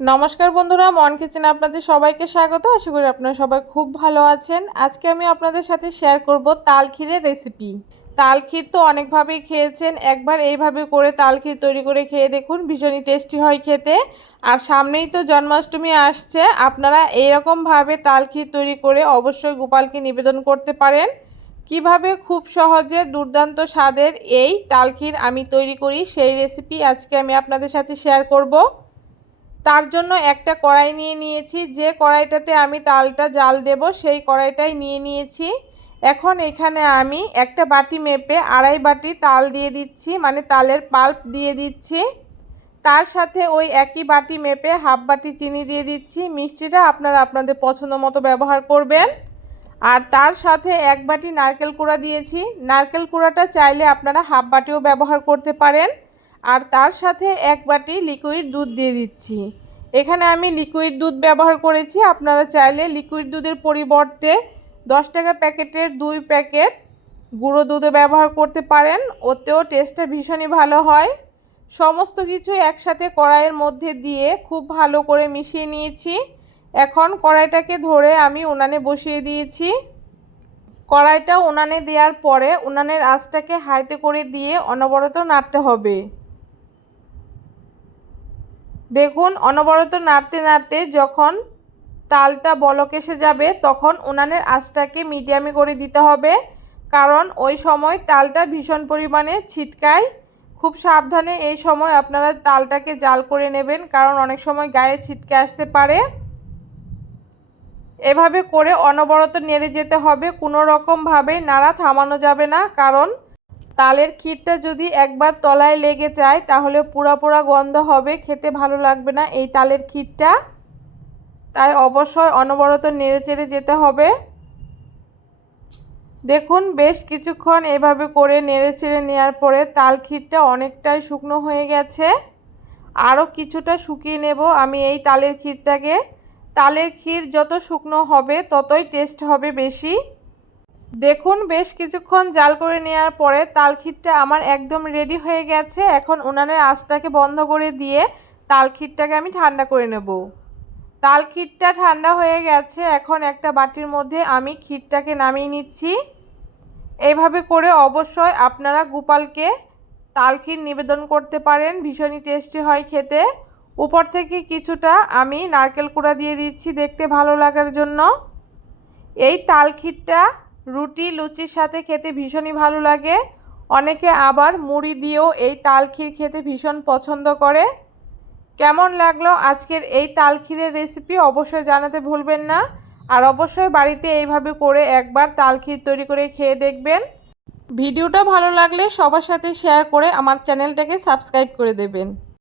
নমস্কার বন্ধুরা, মন কিচেন আপনাদের সবাইকে স্বাগত। আশা করি আপনারা সবাই খুব ভালো আছেন। আজকে আমি আপনাদের সাথে শেয়ার করব তাল ক্ষীরের রেসিপি তাল ক্ষীর তো অনেকভাবেই খেয়েছেন। একবার এইভাবে করে তাল ক্ষীর তৈরি করে খেয়ে দেখুন, ভীষণই টেস্টি হয় খেতে। আর সামনেই তো জন্মাষ্টমী আসছে। আপনারা এইরকমভাবে তাল ক্ষীর তৈরি করে অবশ্যই গোপালকে নিবেদন করতে পারেন। কীভাবে খুব সহজে দুর্দান্ত স্বাদের এই তাল ক্ষীর আমি তৈরি করি, সেই রেসিপি আজকে আমি আপনাদের সাথে শেয়ার করব। তার জন্য একটা কড়াই নিয়ে নিয়েছি। যে কড়াইটাতে আমি তালটা জাল দেব, সেই কড়াইটাই নিয়ে নিয়েছি। এখন এখানে আমি একটা বাটি মেপে আড়াই বাটি তাল দিয়ে দিচ্ছি মানে তালের পাল্প দিয়ে দিচ্ছি। তার সাথে ওই একই বাটি মেপে হাফ বাটি চিনি দিয়ে দিচ্ছি। মিষ্টিটা আপনারা আপনাদের পছন্দ মতো ব্যবহার করবেন। আর তার সাথে এক বাটি নারকেল কুড়া দিয়েছি। নারকেল কুড়াটা চাইলে আপনারা হাফ বাটিও ব্যবহার করতে পারেন। আর তার সাথে এক বাটি লিকুইড দুধ দিয়ে দিচ্ছি। এখানে আমি লিকুইড দুধ ব্যবহার করেছি। আপনারা চাইলে লিকুইড দুধের পরিবর্তে দশ টাকা প্যাকেটের দুই প্যাকেট গুঁড়ো দুধও ব্যবহার করতে পারেন। ওতেও টেস্টটা ভীষণই ভালো হয়। সমস্ত কিছু একসাথে কড়াইয়ের মধ্যে দিয়ে খুব ভালো করে মিশিয়ে নিয়েছি। এখন কড়াইটাকে ধরে আমি উনানে বসিয়ে দিয়েছি। কড়াইটা উনানে দেওয়ার পরে উনানের আঁচটাকে হাইতে করে দিয়ে অনবরত নাড়তে হবে। দেখুন, অনবরত নাড়তে নাড়তে যখন তালটা বলক এসে যাবে, তখন উনানের আঁচটাকে মিডিয়ামে করে দিতে হবে। কারণ ওই সময় তালটা ভীষণ পরিমাণে ছিটকায়। খুব সাবধানে এই সময় আপনারা তালটাকে জাল করে নেবেন, কারণ অনেক সময় গায়ে ছিটকে আসতে পারে। এভাবে করে অনবরত নেড়ে যেতে হবে। কোনো রকমভাবে নাড়া থামানো যাবে না, কারণ তালের ক্ষীরটা যদি একবার তলায় লেগে যায়, তাহলে পোড়া পোড়া গন্ধ হবে, খেতে ভালো লাগবে না এই তালের ক্ষীরটা। তাই অবশ্যই অনবরত নেড়ে চেড়ে যেতে হবে। দেখুন, বেশ কিছুক্ষণ এভাবে করে নেড়ে চেড়ে নেওয়ার পরে তাল ক্ষীরটা অনেকটাই শুকনো হয়ে গেছে। আরও কিছুটা শুকিয়ে নেব আমি এই তালের ক্ষীরটাকে। তালের ক্ষীর যত শুকনো হবে, ততই টেস্ট হবে বেশি। দেখুন, বেশ কিছুক্ষণ জাল করে নেওয়ার পরে তাল ক্ষীরটা আমার একদম রেডি হয়ে গেছে। এখন উনানের আঁচটাকে বন্ধ করে দিয়ে তাল ক্ষীরটাকে আমি ঠান্ডা করে নেব। তাল ক্ষীরটা ঠান্ডা হয়ে গেছে। এখন একটা বাটির মধ্যে আমি ক্ষীরটাকে নামিয়ে নিচ্ছি। এইভাবে করে অবশ্যই আপনারা গোপালকে তাল ক্ষীর নিবেদন করতে পারেন। ভীষণই টেস্টি হয় খেতে। উপর থেকে কিছুটা আমি নারকেল কুড়া দিয়ে দিচ্ছি দেখতে ভালো লাগার জন্য। এই তাল ক্ষীরটা রুটি, লুচির সাথে খেতে ভীষণই ভালো লাগে। অনেকে আবার মুড়ি দিয়েও এই তাল ক্ষীর খেতে ভীষণ পছন্দ করে। কেমন লাগল আজকের এই তাল ক্ষীরের রেসিপি অবশ্যই জানাতে ভুলবেন না। আর অবশ্যই বাড়িতে এইভাবে করে একবার তাল ক্ষীর তৈরি করে খেয়ে দেখবেন। ভিডিওটা ভালো লাগলে সবার সাথে শেয়ার করে আমার চ্যানেলটাকে সাবস্ক্রাইব করে দেবেন।